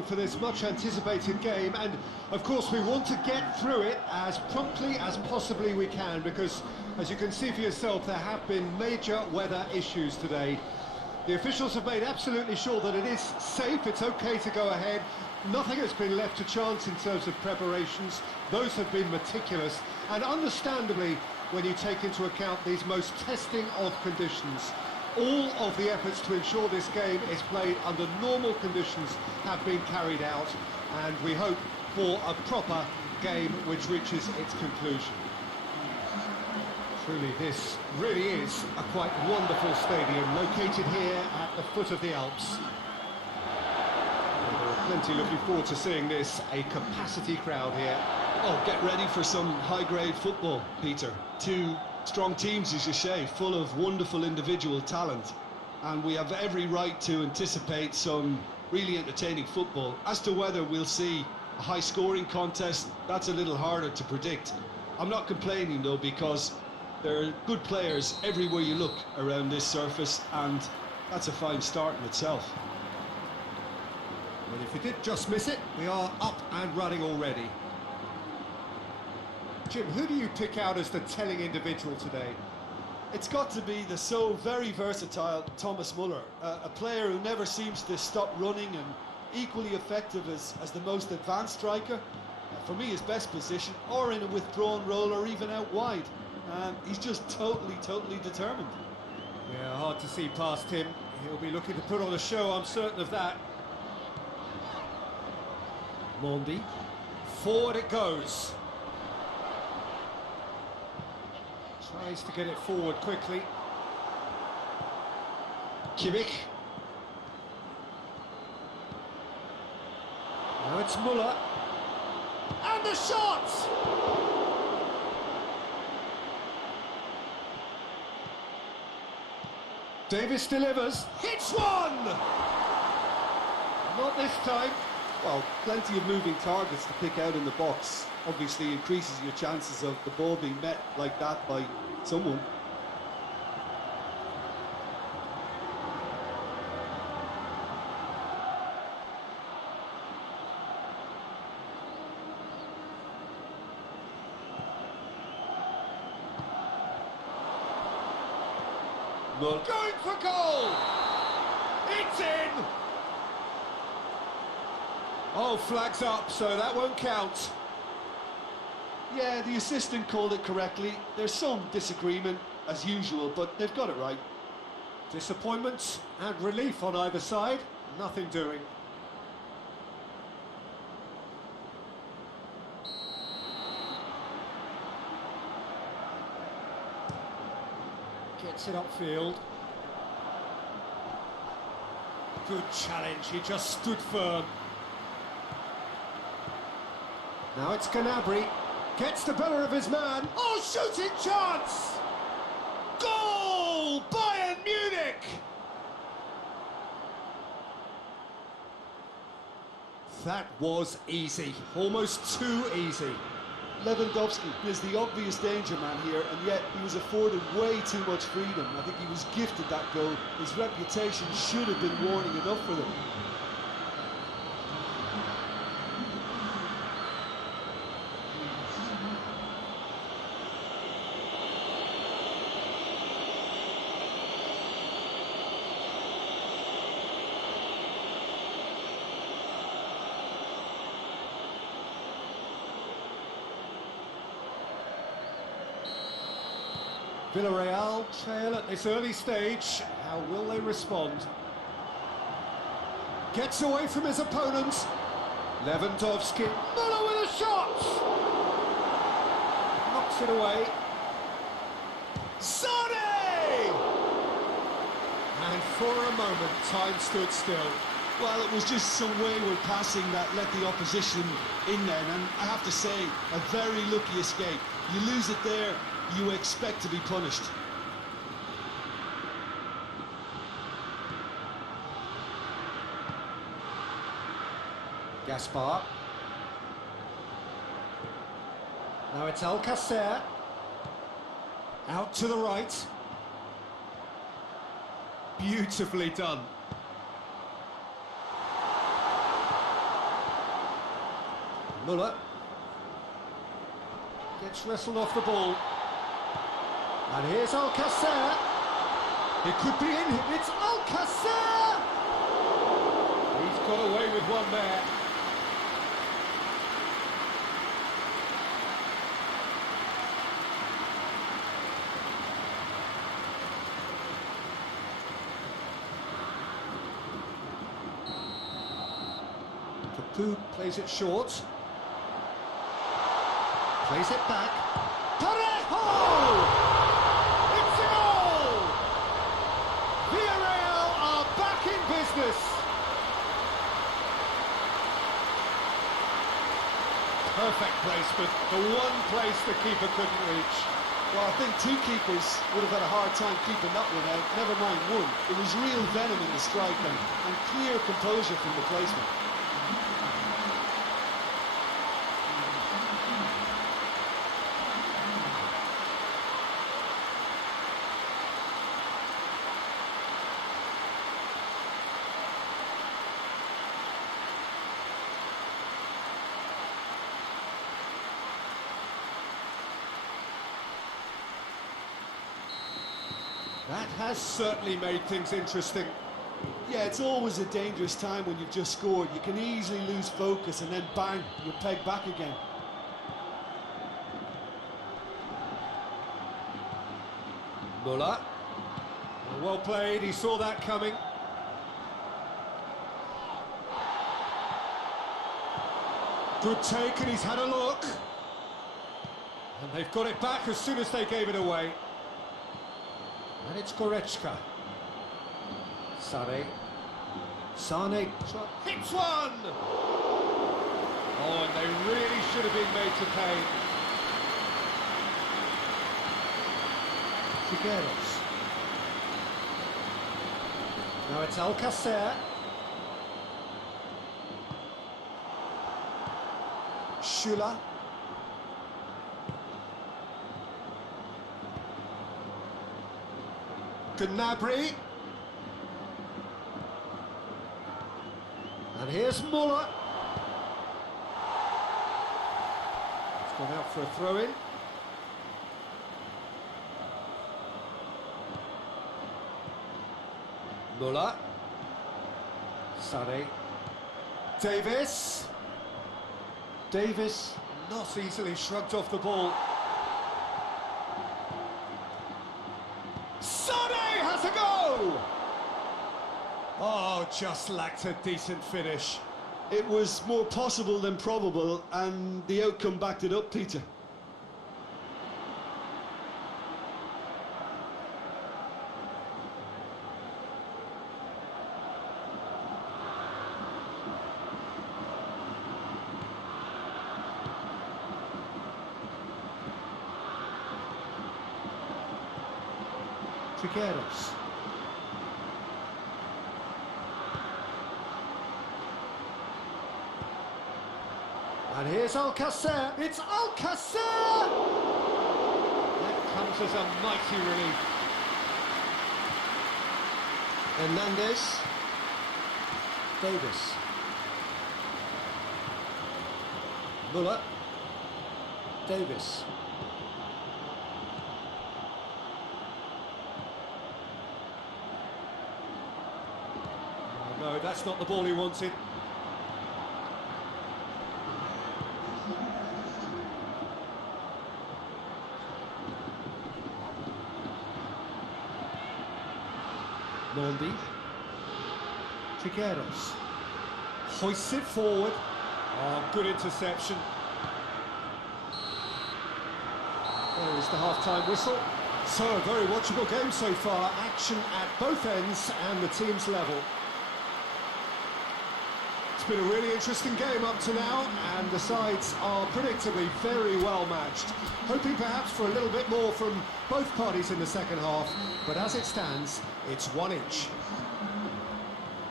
along for this much-anticipated game, and of course we want to get through it as promptly as possibly we can, because, as you can see for yourself, there have been major weather issues today. The officials have made absolutely sure that it is safe, it's okay to go ahead. Nothing has been left to chance in terms of preparations. Those have been meticulous, and understandably, when you take into account these most testing of conditions, all of the efforts to ensure this game is played under normal conditions have been carried out, and we hope for a proper game which reaches its conclusion. Truly, this really is a quite wonderful stadium, located here at the foot of the Alps. There are plenty looking forward to seeing this, a capacity crowd here. Oh, get ready for some high-grade football, Peter. Two strong teams, as you say, full of wonderful individual talent. And we have every right to anticipate some really entertaining football. As to whether we'll see a high-scoring contest, that's a little harder to predict. I'm not complaining, though, because there are good players everywhere you look around this surface, and that's a fine start in itself. Well, if you did just miss it, we are up and running already. Jim, who do you pick out as the telling individual today? It's got to be the so very versatile Thomas Muller, a player who never seems to stop running and equally effective as the most advanced striker. For me, his best position, or in a withdrawn role, or even out wide. He's just totally determined. Yeah, hard to see past him. He'll be looking to put on a show, I'm certain of that. Mondi, forward it goes. Tries to get it forward quickly. Kimmich. Now it's Muller. And the shot! Davis delivers. Hits one! Not this time. Well, plenty of moving targets to pick out in the box. Obviously increases your chances of the ball being met like that by someone. Going for goal! It's in! Oh, flags up, so that won't count. Yeah, the assistant called it correctly. There's some disagreement, as usual, but they've got it right. Disappointment and relief on either side. Nothing doing. Gets it upfield. Good challenge, he just stood firm. Now it's Gnabry. Gets the better of his man. Oh, shooting chance! Goal! Bayern Munich! That was easy. Almost too easy. Lewandowski is the obvious danger man here, and yet he was afforded way too much freedom. I think he was gifted that goal. His reputation should have been warning enough for them. Villarreal trail at this early stage. How will they respond? Gets away from his opponent. Lewandowski. Muller with a shot! Knocks it away. Sane! And for a moment, time stood still. Well, it was just some wayward passing that let the opposition in then, and I have to say, a very lucky escape. You lose it there, you expect to be punished. Gaspar. Now it's Alcacer. Out to the right. Beautifully done. Muller gets wrestled off the ball. And here's Alcacer. It could be in. It's Alcacer! He's got away with one there. Capu plays it short. Plays it back. Parejo! It's a goal! Villarreal are back in business. Perfect placement, the one place the keeper couldn't reach. Well, I think two keepers would have had a hard time keeping that one out, never mind one. It was real venom in the strike and clear composure from the placement. That has certainly made things interesting. Yeah, it's always a dangerous time when you've just scored. You can easily lose focus and then bang, you're pegged back again. Muller. Well played, he saw that coming. Good take, and he's had a look. And they've got it back as soon as they gave it away. And it's Goretzka. Sane. Sane hits one! Oh, and they really should have been made to pay. Figueros. Now it's Alcacer. Schüller. Gnabry. And here's Muller. It's gone out for a throw-in. Muller. Sane. Davis. Davis not easily shrugged off the ball. Sane has a go! Oh, just lacked a decent finish. It was more possible than probable, and the outcome backed it up, Peter. Figueros. And here's Alcacer. It's Alcacer! That comes as a mighty relief. Hernandez. Davis. Muller. Davis. No, that's not the ball he wanted. Mondi. Figueros. Hoists it forward. Oh, good interception. There is the half-time whistle. So, a very watchable game so far. Action at both ends and the team's level. It's been a really interesting game up to now, and the sides are predictably very well matched. Hoping perhaps for a little bit more from both parties in the second half, but as it stands, it's 1 each.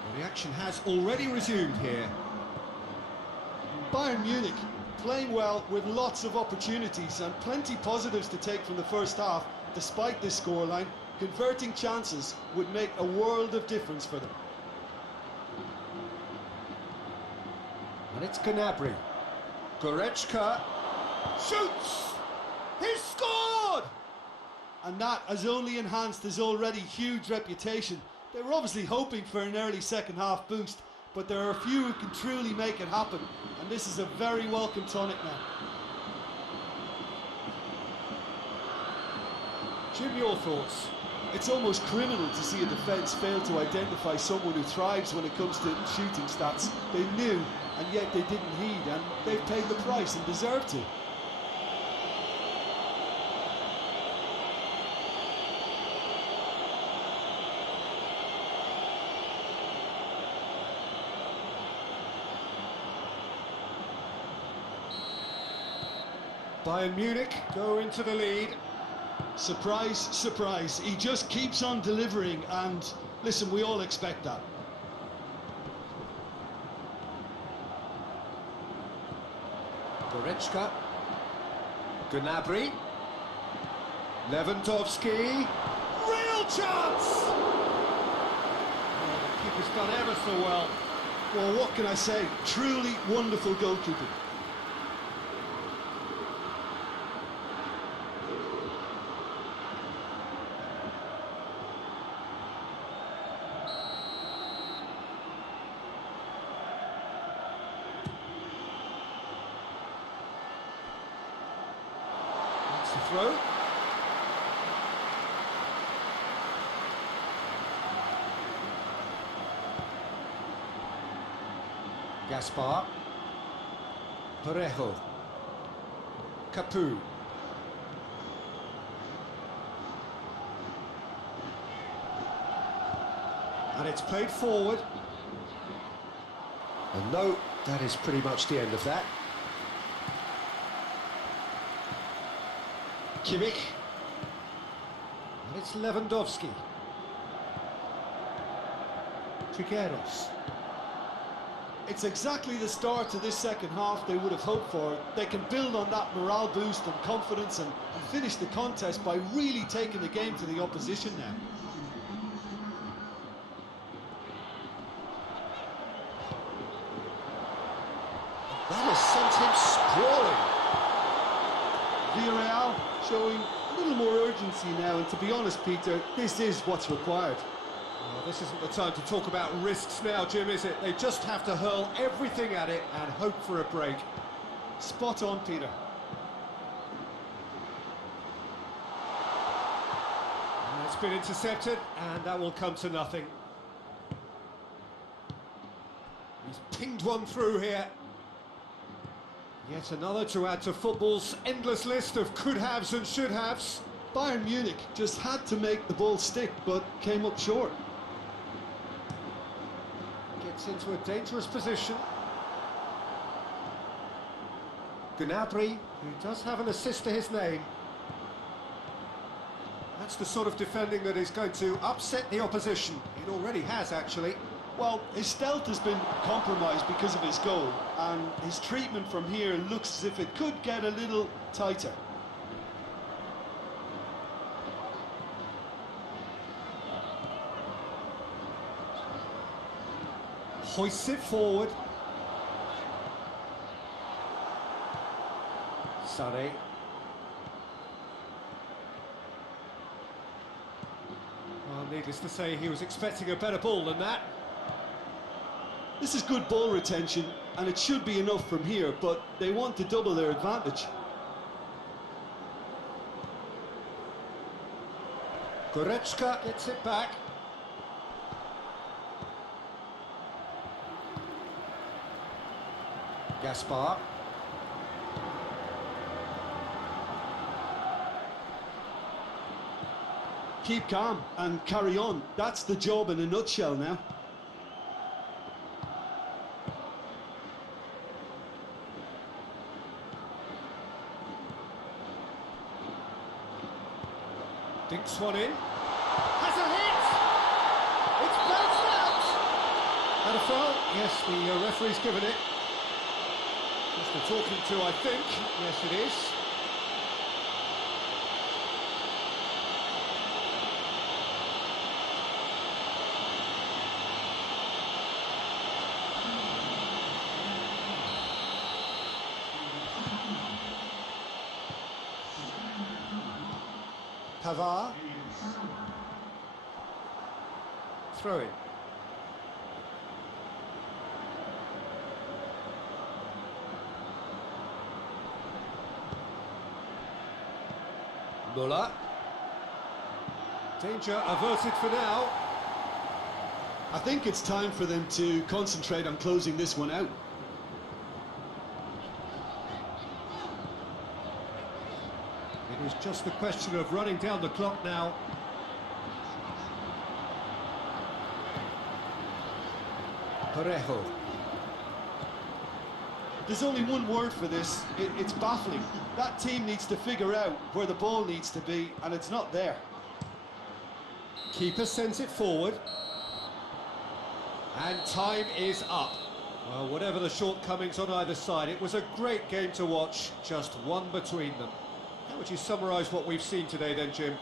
Well, the action has already resumed here. Bayern Munich playing well with lots of opportunities and plenty positives to take from the first half, despite this scoreline. Converting chances would make a world of difference for them. And it's Gnabry. Goretzka shoots! He's scored! And that has only enhanced his already huge reputation. They were obviously hoping for an early second half boost, but there are a few who can truly make it happen, and this is a very welcome tonic now. Jim, your thoughts? It's almost criminal to see a defence fail to identify someone who thrives when it comes to shooting stats. They knew, and yet they didn't heed, and they've paid the price and deserve to. Bayern Munich go into the lead. Surprise, surprise. He just keeps on delivering, and listen, we all expect that. Goretzka, Gnabry, Lewandowski, real chance! Oh, the keeper's done ever so well. Well, what can I say? Truly wonderful goalkeeping. That's the throw. Gaspar, Parejo, Capu, and it's played forward. And no, that is pretty much the end of that. Kimmich, and it's Lewandowski. Trigueros. It's exactly the start to this second half they would have hoped for. They can build on that morale boost and confidence and finish the contest by really taking the game to the opposition now. That has sent him sprawling. Villarreal showing a little more urgency now, and to be honest, Peter, this is what's required. Oh, this isn't the time to talk about risks now, Jim, is it? They just have to hurl everything at it and hope for a break. Spot on, Peter. And it's been intercepted, and that will come to nothing. He's pinged one through here. Yet another to add to football's endless list of could-haves and should-haves. Bayern Munich just had to make the ball stick, but came up short. Gets into a dangerous position. Gnabry, who does have an assist to his name. That's the sort of defending that is going to upset the opposition. It already has, actually. Well, his stealth has been compromised because of his goal, and his treatment from here looks as if it could get a little tighter. Hoists it forward. Sané. Well, needless to say, he was expecting a better ball than that. This is good ball retention, and it should be enough from here, but they want to double their advantage. Goretzka gets it back. Gaspar. Keep calm and carry on. That's the job in a nutshell now. Dinks one in. Has a hit! It's bounced out! And a foul? Yes, the referee's given it. Just the talking to, I think. Yes, it is. Pavard. Throw in. Muller. Danger averted for now. I think it's time for them to concentrate on closing this one out. It is just a question of running down the clock now. Parejo. There's only one word for this. It's baffling. That team needs to figure out where the ball needs to be, and it's not there. Keeper sends it forward. And time is up. Well, whatever the shortcomings on either side, it was a great game to watch, just one between them. How would you summarise what we've seen today then, Jim?